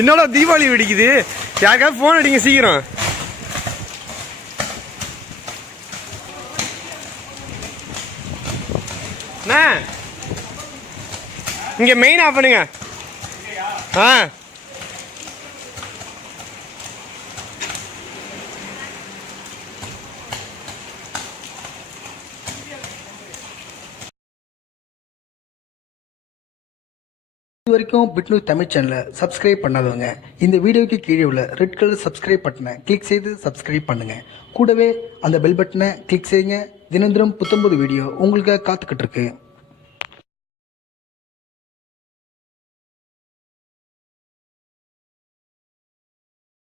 என்னோட தீபாவளி வெடிக்குது. யாருக்காவது போன் அடிங்க சீக்கிரம். இங்க மெயின் ஆஃப் பண்ணுங்க. இது வரைக்கும் பிட் நியூஸ் தமிழ் சேனலை சப்ஸ்கிரைப் பண்ணாதவங்க இந்த வீடியோக்கு கீழே உள்ள ரெட் கலர் சப்ஸ்கிரைப் பட்டனை கிளிக் செய்து சப்ஸ்கிரைப் பண்ணுங்க. கூடவே அந்த பெல் பட்டனை கிளிக் செய்யுங்க. தினந்தோறும் புத்தம்பது வீடியோ உங்களுக்கு காத்துக்கிட்டு இருக்கு.